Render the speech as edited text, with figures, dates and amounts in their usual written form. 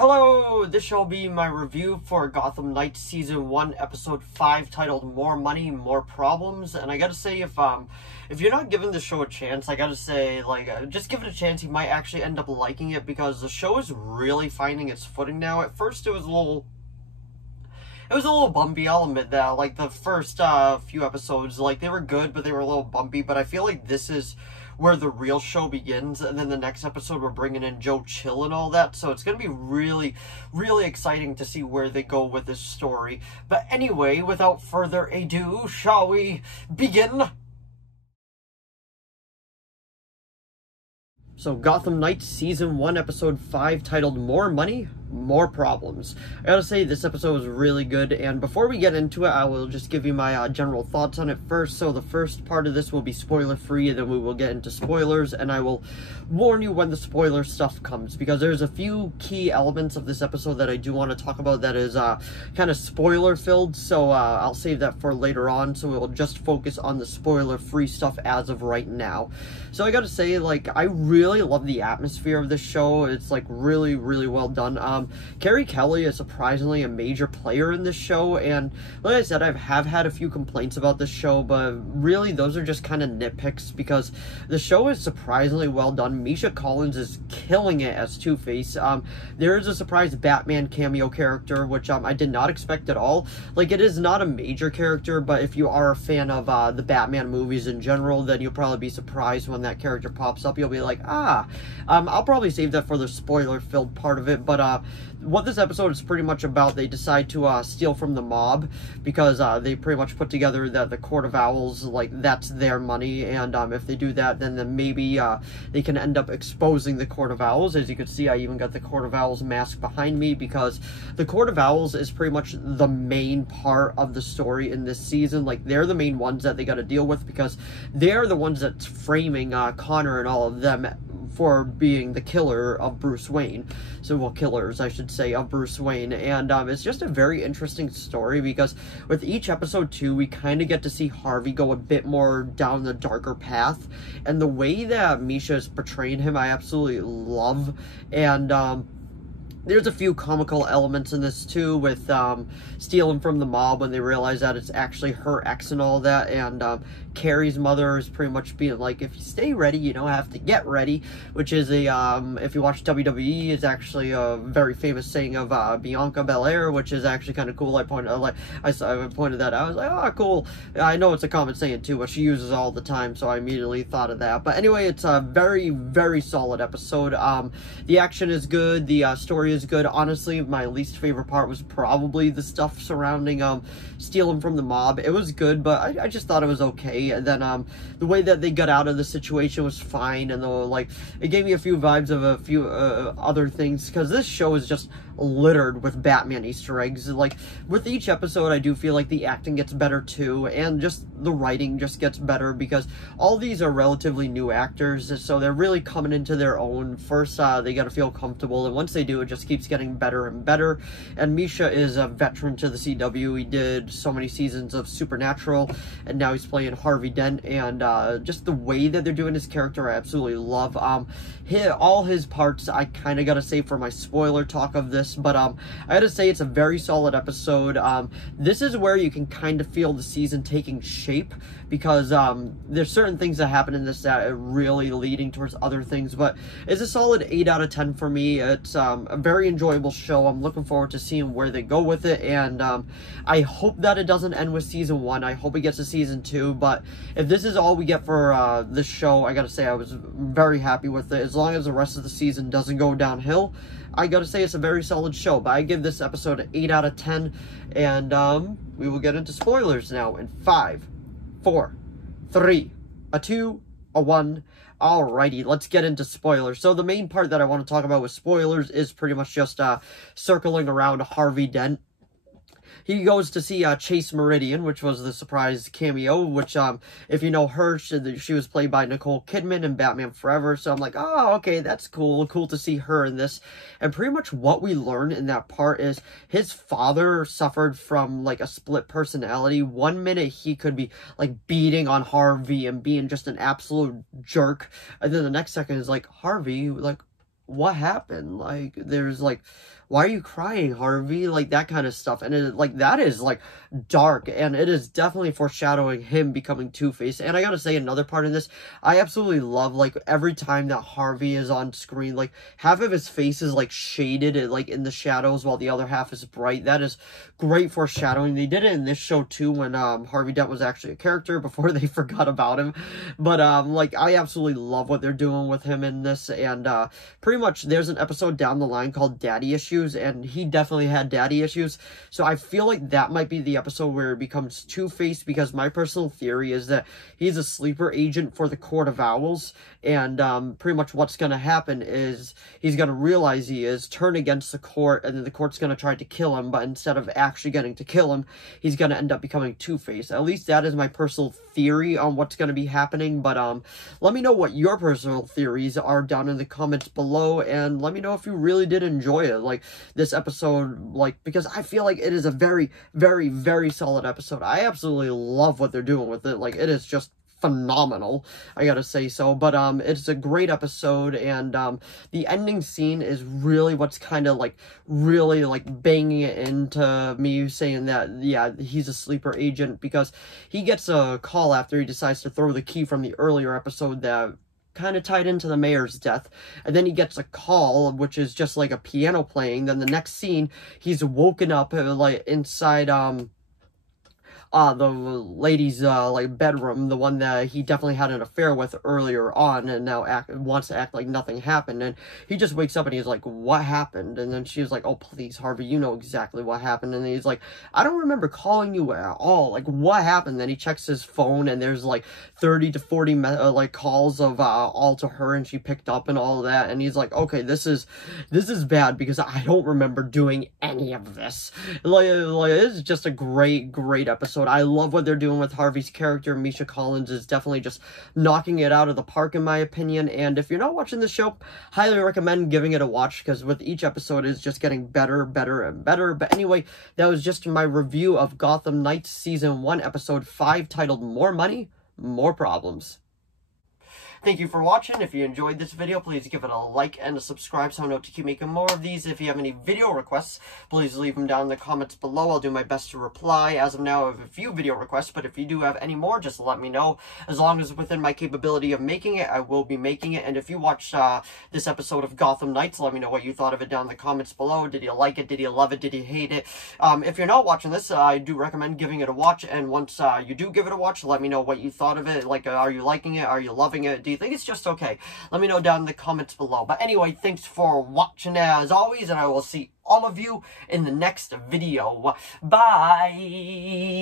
Hello, this shall be my review for Gotham Knights Season 1, Episode 5, titled More Money, More Problems. And I gotta say, if you're not giving the show a chance, I gotta say, just give it a chance. You might actually end up liking it, because the show is really finding its footing now. At first, it was a little bumpy, I'll admit that. Like, the first few episodes, they were good, but they were a little bumpy. But I feel like this is where the real show begins, and then the next episode we're bringing in Joe Chill and all that, so it's going to be really, really exciting to see where they go with this story. But anyway, without further ado, shall we begin? So, Gotham Knights Season 1, Episode 5, titled More Money, More Problems. I gotta say, this episode was really good, and before we get into it, I will just give you my general thoughts on it first. So, the first part of this will be spoiler-free, and then we will get into spoilers, and I will warn you when the spoiler stuff comes, because there's a few key elements of this episode that I do want to talk about that is kind of spoiler-filled, so I'll save that for later on, so we'll just focus on the spoiler-free stuff as of right now. So, I gotta say, I really love the atmosphere of this show. It's really, really well done. Carrie Kelly is surprisingly a major player in this show, and like I said, I have had a few complaints about this show, but really those are just kind of nitpicks, because the show is surprisingly well done. Misha Collins is killing it as Two-Face. There is a surprise Batman cameo character, which I did not expect at all. It is not a major character, but if you are a fan of the Batman movies in general, then you'll probably be surprised when that character pops up. You'll be like, I'll probably save that for the spoiler-filled part of it, but what this episode is pretty much about, they decide to steal from the mob, because they pretty much put together that the Court of Owls, that's their money, and if they do that, then maybe they can end up exposing the Court of Owls. As you can see, I even got the Court of Owls mask behind me, because the Court of Owls is pretty much the main part of the story in this season. They're the main ones that they got to deal with, because they're the ones that's framing Connor and all of them for being the killer of Bruce Wayne. So, well, killers, I should say, of Bruce Wayne. And it's just a very interesting story, because with each episode, too, we kind of get to see Harvey go a bit more down the darker path. And the way that Misha is portraying him, I absolutely love. And there's a few comical elements in this, too, with stealing from the mob when they realize that it's actually her ex and all that, and Carrie's mother is pretty much being like, if you stay ready, you don't have to get ready, which is a, if you watch WWE, is actually a very famous saying of Bianca Belair, which is actually kind of cool. I pointed that out. I was like, oh, cool. I know it's a common saying, too, but she uses it all the time, so I immediately thought of that. But anyway, it's a very, very solid episode. The action is good. The story is good. Honestly, my least favorite part was probably the stuff surrounding stealing from the mob. It was good, but I just thought it was okay. And then the way that they got out of the situation was fine, and though it gave me a few vibes of a few other things, because this show is just littered with Batman Easter eggs. With each episode, I do feel like the acting gets better too, and just the writing just gets better, because all these are relatively new actors, so they're really coming into their own. First, they got to feel comfortable, and once they do, it just keeps getting better and better. And Misha is a veteran to the CW. He did so many seasons of Supernatural, and now he's playing Harvey Dent, and just the way that they're doing his character, I absolutely love. All his parts, I kind of gotta say for my spoiler talk of this, but I gotta say it's a very solid episode. This is where you can kind of feel the season taking shape, because there's certain things that happen in this that are really leading towards other things, but it's a solid 8 out of 10 for me. It's a very enjoyable show. I'm looking forward to seeing where they go with it, and I hope that it doesn't end with season 1. I hope it gets to season 2, but if this is all we get for this show, I gotta say I was very happy with it. As long as the rest of the season doesn't go downhill, I gotta say it's a very solid show. But I give this episode an 8 out of 10, and we will get into spoilers now in 5, 4, 3, a 2, a 1. Alrighty, let's get into spoilers. So the main part that I want to talk about with spoilers is pretty much just circling around Harvey Dent. He goes to see Chase Meridian, which was the surprise cameo, which, if you know her, she was played by Nicole Kidman in Batman Forever, so I'm like, oh, okay, that's cool. Cool to see her in this. And pretty much what we learn in that part is his father suffered from, a split personality. 1 minute he could be, beating on Harvey and being just an absolute jerk, and then the next second is Harvey, what happened? There's why are you crying, Harvey? Like, that kind of stuff. And it, like, that is, like, dark, and it is definitely foreshadowing him becoming Two-Face. And I gotta say, another part of this, I absolutely love, like, every time that Harvey is on screen, like, half of his face is, like, shaded, like, in the shadows, while the other half is bright. That is great foreshadowing. They did it in this show, too, when, Harvey Dent was actually a character, before they forgot about him. But, like, I absolutely love what they're doing with him in this, and, pretty much, there's an episode down the line called Daddy Issues, and he definitely had daddy issues, so I feel like that might be the episode where it becomes Two-Face, because my personal theory is that he's a sleeper agent for the Court of Owls, and pretty much what's going to happen is he's going to realize he is, turn against the court, and then the court's going to try to kill him, but instead of actually getting to kill him, he's going to end up becoming Two-Face. At least that is my personal theory on what's going to be happening, but let me know what your personal theories are down in the comments below, and let me know if you really did enjoy it, like, this episode, like, because I feel like it is a very, very, very solid episode. I absolutely love what they're doing with it. Like, it is just phenomenal, I gotta say so. But it's a great episode, and the ending scene is really what's kind of like really like banging it into me saying that, yeah, he's a sleeper agent, because he gets a call after he decides to throw the key from the earlier episode that kind of tied into the mayor's death, and then he gets a call, which is just like a piano playing. Then the next scene, he's woken up like inside the lady's, like, bedroom, the one that he definitely had an affair with earlier on, and now wants to act like nothing happened, and he just wakes up and he's like, what happened? And then she's like, oh, please, Harvey, you know exactly what happened. And he's like, I don't remember calling you at all, like, what happened? Then he checks his phone, and there's, like, 30 to 40, like, calls of, all to her, and she picked up and all of that, and he's like, okay, this is bad, because I don't remember doing any of this. Like it's just a great episode. I love what they're doing with Harvey's character. Misha Collins is definitely just knocking it out of the park, in my opinion. And if you're not watching this show, highly recommend giving it a watch, because with each episode it's just getting better, better, and better. But anyway, that was just my review of Gotham Knights Season 1, Episode 5, titled More Money, More Problems. Thank you for watching. If you enjoyed this video, please give it a like and a subscribe so I know to keep making more of these. If you have any video requests, please leave them down in the comments below. I'll do my best to reply. As of now, I have a few video requests, but if you do have any more, just let me know. As long as it's within my capability of making it, I will be making it. And if you watched this episode of Gotham Knights, let me know what you thought of it down in the comments below. Did you like it? Did you love it? Did you hate it? If you're not watching this, I do recommend giving it a watch. And once you do give it a watch, let me know what you thought of it. Like, are you liking it? Are you loving it? Do you think it's just okay? Let me know down in the comments below. But anyway, thanks for watching as always, and I will see all of you in the next video. Bye!